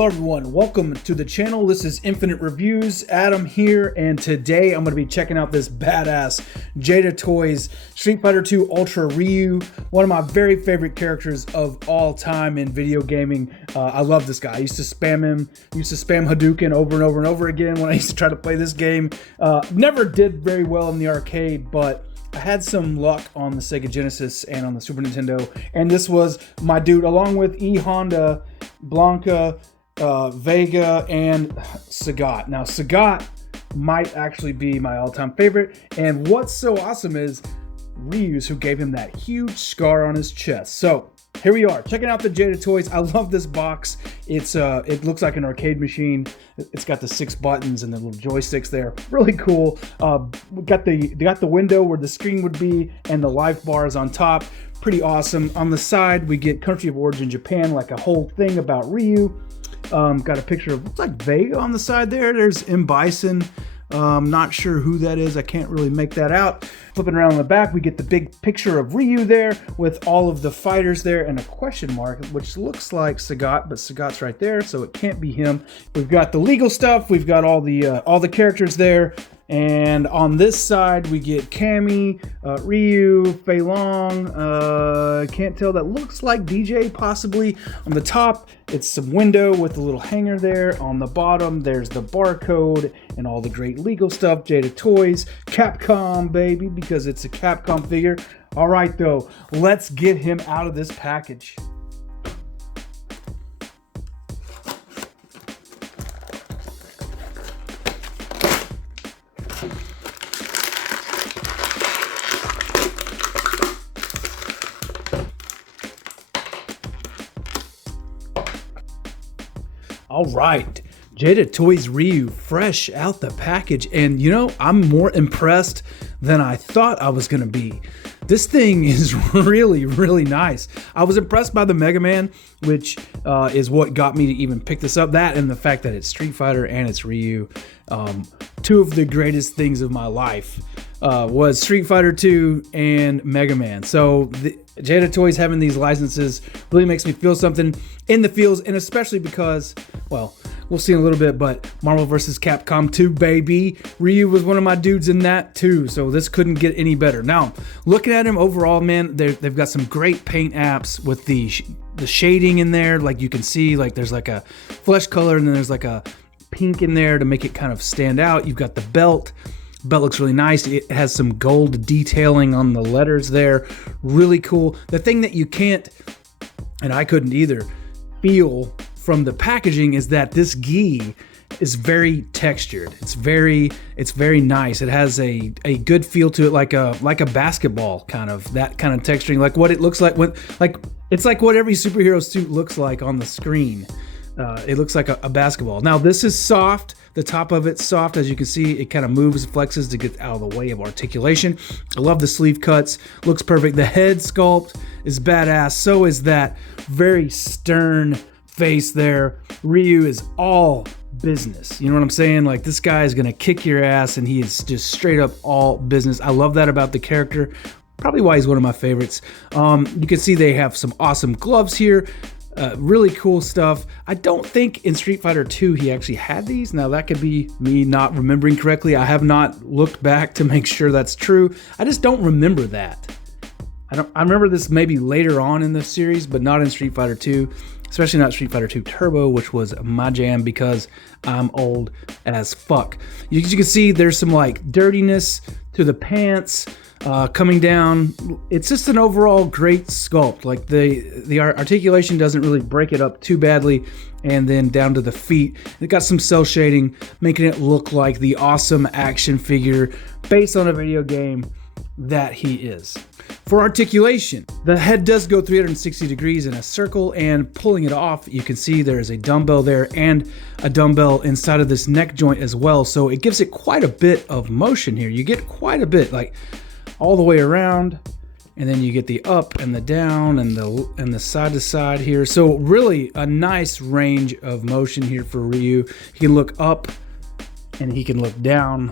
Hello everyone, welcome to the channel. This is Infinite Reviews, Adam here, and today I'm going to be checking out this badass Jada Toys Street Fighter 2 Ultra Ryu, one of my very favorite characters of all time in video gaming. I love this guy. I used to spam him, Hadouken over and over and over again when I used to try to play this game. Never did very well in the arcade, but I had some luck on the Sega Genesis and on the Super Nintendo, and this was my dude, along with E Honda, Blanca, Vega, and Sagat. Now, Sagat might actually be my all-time favorite, and what's so awesome is Ryu's who gave him that huge scar on his chest. So here we are, checking out the Jada Toys. I love this box. It looks like an arcade machine. It's got the 6 buttons and the little joysticks there. Really cool. We got the window where the screen would be, and the life bars on top. Pretty awesome. On the side, we get country of origin Japan, like a whole thing about Ryu. Got a picture of, looks like Vega on the side there. There's M. Bison. Not sure who that is. I can't really make that out. Flipping around on the back, we get the big picture of Ryu there with all of the fighters there and a question mark, which looks like Sagat, but Sagat's right there, so it can't be him. We've got the legal stuff. We've got all the characters there. And on this side, we get Cammy, Ryu, Fei Long, can't tell, that looks like DJ possibly. On the top, it's some window with a little hanger there. On the bottom, there's the barcode and all the great legal stuff. Jada Toys, Capcom, baby, because it's a Capcom figure. All right, though, let's get him out of this package. All right, Jada Toys Ryu, fresh out the package. And you know, I'm more impressed than I thought I was gonna be. This thing is really, really nice. I was impressed by the Mega Man, which is what got me to even pick this up. That and the fact that it's Street Fighter and it's Ryu. Two of the greatest things of my life was Street Fighter 2 and Mega Man. So Jada Toys having these licenses really makes me feel something in the feels, and especially because, well, we'll see in a little bit, but Marvel vs. Capcom 2, baby. Ryu was one of my dudes in that too, so this couldn't get any better. Now, looking at him overall, man, they've got some great paint apps with the shading in there. Like you can see, like there's like a flesh color and then there's like a pink in there to make it kind of stand out. You've got the belt. Belt looks really nice. It has some gold detailing on the letters there. Really cool. The thing that you can't, and I couldn't either, feel from the packaging is that this gi is very textured. It's very nice. It has a good feel to it, like a basketball kind of, that kind of texturing, like what it looks like when, like it's like what every superhero suit looks like on the screen. It looks like a basketball. Now this is soft. The top of it's soft, as you can see. It kind of moves, flexes to get out of the way of articulation. I love the sleeve cuts. Looks perfect. The head sculpt is badass. So is that very stern face there. Ryu is all business. You know what I'm saying? Like, this guy is gonna kick your ass, and he is just straight up all business. I love that about the character. Probably why he's one of my favorites. You can see they have some awesome gloves here. Really cool stuff. I don't think in Street Fighter 2 he actually had these. Now that could be me not remembering correctly. I have not looked back to make sure that's true. I just don't remember that. I remember this maybe later on in the series, but not in Street Fighter 2, especially not Street Fighter 2 Turbo, which was my jam because I'm old as fuck. As you can see, there's some like dirtiness to the pants. Coming down, it's just an overall great sculpt. Like the articulation doesn't really break it up too badly, and then down to the feet, it got some cell shading, making it look like the awesome action figure based on a video game that he is. For articulation, the head does go 360 degrees in a circle, and pulling it off, you can see there is a dumbbell there and a dumbbell inside of this neck joint as well. So it gives it quite a bit of motion here. You get quite a bit, like all the way around, and then you get the up and the down and the side to side here. So really a nice range of motion here for Ryu. He can look up and he can look down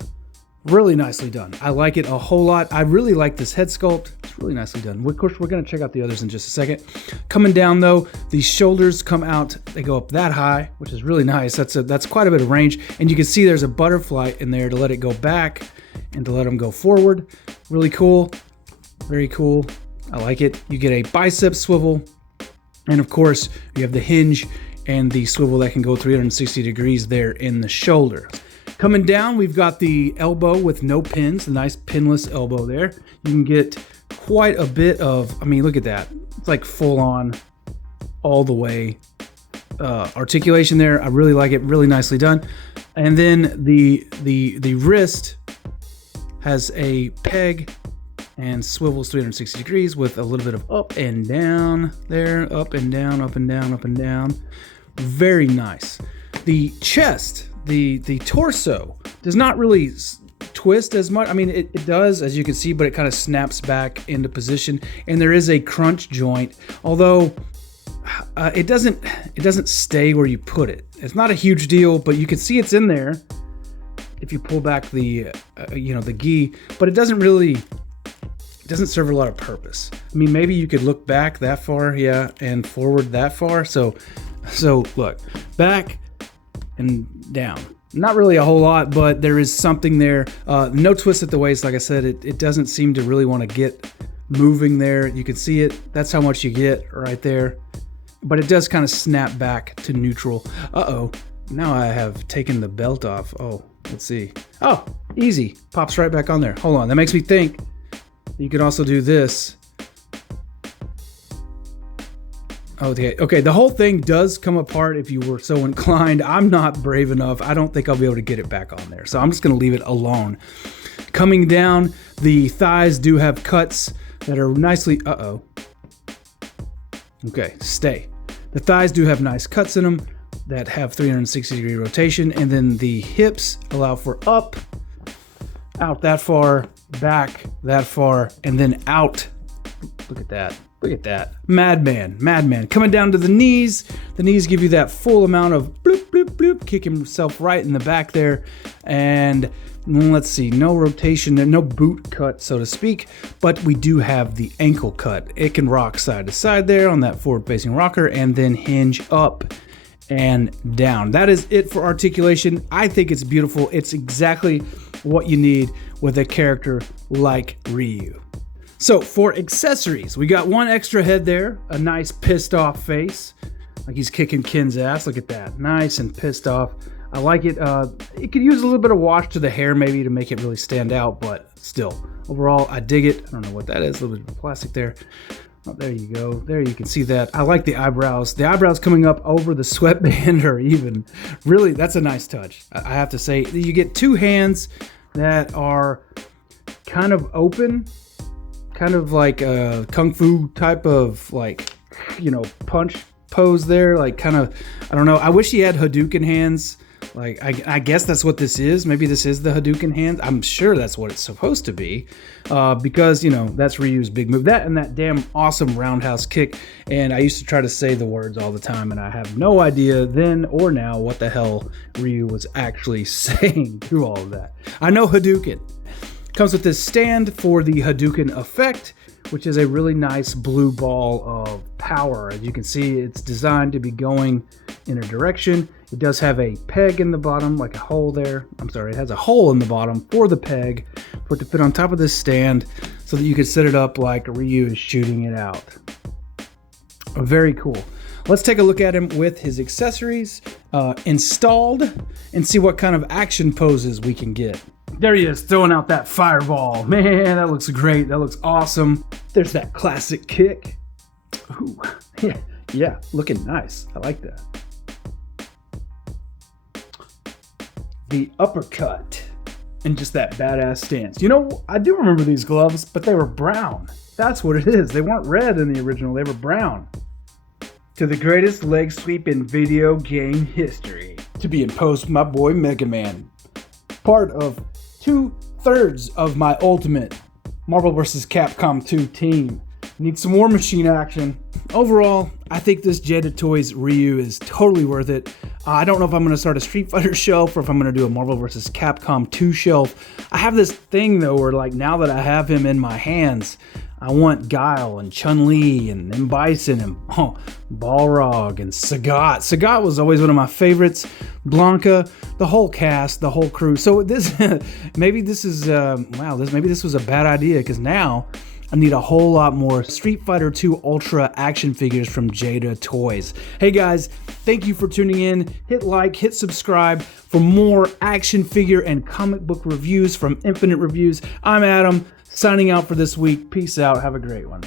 Really nicely done. I like it a whole lot. I really like this head sculpt. It's really nicely done. Of course, we're going to check out the others in just a second. Coming down though, these shoulders come out, they go up that high, which is really nice. That's quite a bit of range. And you can see there's a butterfly in there to let it go back and to let them go forward. Really cool. Very cool. I like it. You get a bicep swivel. And of course, you have the hinge and the swivel that can go 360 degrees there in the shoulder. Coming down, we've got the elbow with no pins, the nice pinless elbow there. You can get quite a bit of, I mean, look at that. It's like full on all the way articulation there. I really like it, really nicely done. And then the wrist has a peg and swivels 360 degrees with a little bit of up and down there, up and down, up and down, up and down. Very nice. The chest, the torso does not really twist as much. I mean, it does, as you can see, but it kind of snaps back into position. And there is a crunch joint, although it doesn't stay where you put it. It's not a huge deal, but you can see it's in there if you pull back the the gi, but it doesn't serve a lot of purpose. I mean, maybe you could look back that far, yeah, and forward that far. So look, back and down. Not really a whole lot, but there is something there. No twist at the waist. Like I said, it doesn't seem to really want to get moving there. You can see it. That's how much you get right there. But it does kind of snap back to neutral. Uh-oh. Now I have taken the belt off. Oh, let's see. Oh, easy. Pops right back on there. Hold on. That makes me think you can also do this. Okay, the whole thing does come apart if you were so inclined. I'm not brave enough. I don't think I'll be able to get it back on there. So I'm just going to leave it alone. Coming down, the thighs do have cuts that are nicely... Okay, stay. The thighs do have nice cuts in them that have 360 degree rotation. And then the hips allow for up, out that far, back that far, and then out. Look at that. Look at that. Madman. Coming down to the knees. The knees give you that full amount of bloop, bloop, bloop. Kick himself right in the back there. And let's see, no rotation there, no boot cut, so to speak. But we do have the ankle cut. It can rock side to side there on that forward-facing rocker and then hinge up and down. That is it for articulation. I think it's beautiful. It's exactly what you need with a character like Ryu. So for accessories, we got one extra head there, a nice pissed off face, like he's kicking Ken's ass. Look at that, nice and pissed off. I like it. It could use a little bit of wash to the hair maybe to make it really stand out, but still, overall, I dig it. I don't know what that is, a little bit of plastic there. Oh, there you go. There you can see that. I like the eyebrows. The eyebrows coming up over the sweatband are even, really, that's a nice touch. I have to say, you get two hands that are kind of open, kind of like a kung fu type of punch pose there. Like kind of, I don't know. I wish he had Hadouken hands. Like, I guess that's what this is. Maybe this is the Hadouken hand. I'm sure that's what it's supposed to be because, that's Ryu's big move. That and that damn awesome roundhouse kick. And I used to try to say the words all the time, and I have no idea then or now what the hell Ryu was actually saying through all of that. I know Hadouken. Comes with this stand for the Hadouken effect, which is a really nice blue ball of power. As you can see, it's designed to be going in a direction. It does have a peg in the bottom, like a hole there. I'm sorry, it has a hole in the bottom for the peg for it to fit on top of this stand so that you can set it up like Ryu is shooting it out. Very cool. Let's take a look at him with his accessories installed and see what kind of action poses we can get. There he is, throwing out that fireball. Man, that looks great. That looks awesome. There's that classic kick. Ooh, yeah, looking nice. I like that. The uppercut and just that badass stance. I do remember these gloves, but they were brown. That's what it is. They weren't red in the original. They were brown. To the greatest leg sweep in video game history. To be imposed with my boy Mega Man. Part of 2/3 of my ultimate Marvel vs. Capcom 2 team. Need some War Machine action. Overall, I think this Jada Toys Ryu is totally worth it. I don't know if I'm going to start a Street Fighter shelf or if I'm going to do a Marvel vs. Capcom 2 shelf. I have this thing though where like now that I have him in my hands, I want Guile and Chun-Li and M. Bison and Balrog and Sagat. Sagat was always one of my favorites. Blanca, the whole cast, the whole crew. So this, maybe this is, maybe this was a bad idea because now I need a whole lot more Street Fighter 2 Ultra action figures from Jada Toys. Hey guys, thank you for tuning in. Hit like, hit subscribe for more action figure and comic book reviews from Infinite Reviews. I'm Adam, signing out for this week. Peace out. Have a great one.